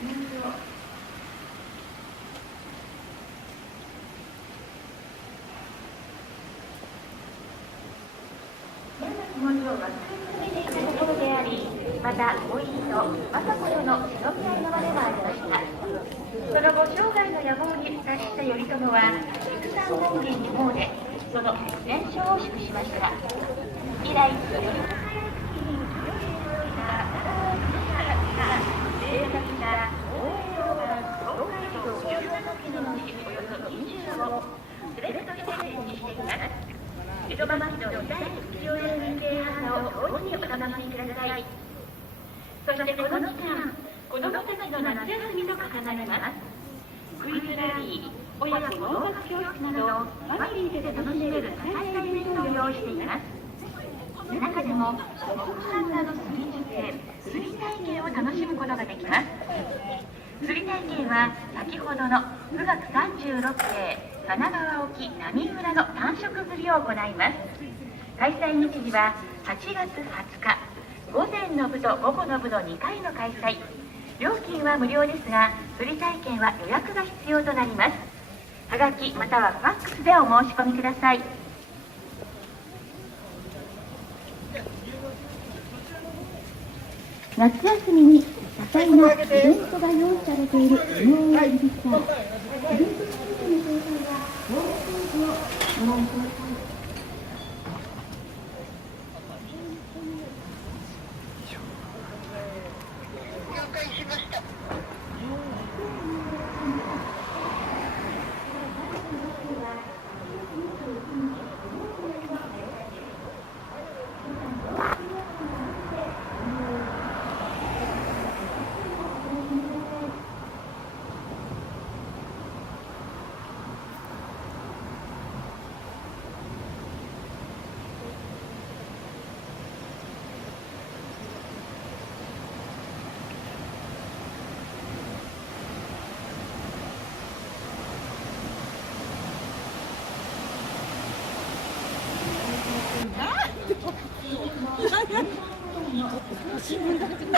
気持ちを忘れ続けていたところであり、またおいと政子との忍び合いの場でもありました。その後生涯の野望に達した頼朝は出産権現に詣でその伝承を祝しました。以来江戸幕府の時代父親認定派を同時にお楽しみください。そしてこの期間、子どもたちの夏休みと重なります。クイズラリー、親子農学教室などファミリーで楽しめる多彩なイベントを用意しています。中でも国産の釣り受験、釣り体験を楽しむことができます。釣り体験は先ほどの富岳36景神奈川沖波浦の単色釣りを行います。開催日時は8月20日、午前の部と午後の部の2回の開催。料金は無料ですが、釣り体験は予約が必要となります。はがきまたはファックスでお申し込みください。夏休みに多彩なイベントが用意されている井上入口さん。イベントについての詳細はホームページをご覧ください。新聞が出てくる。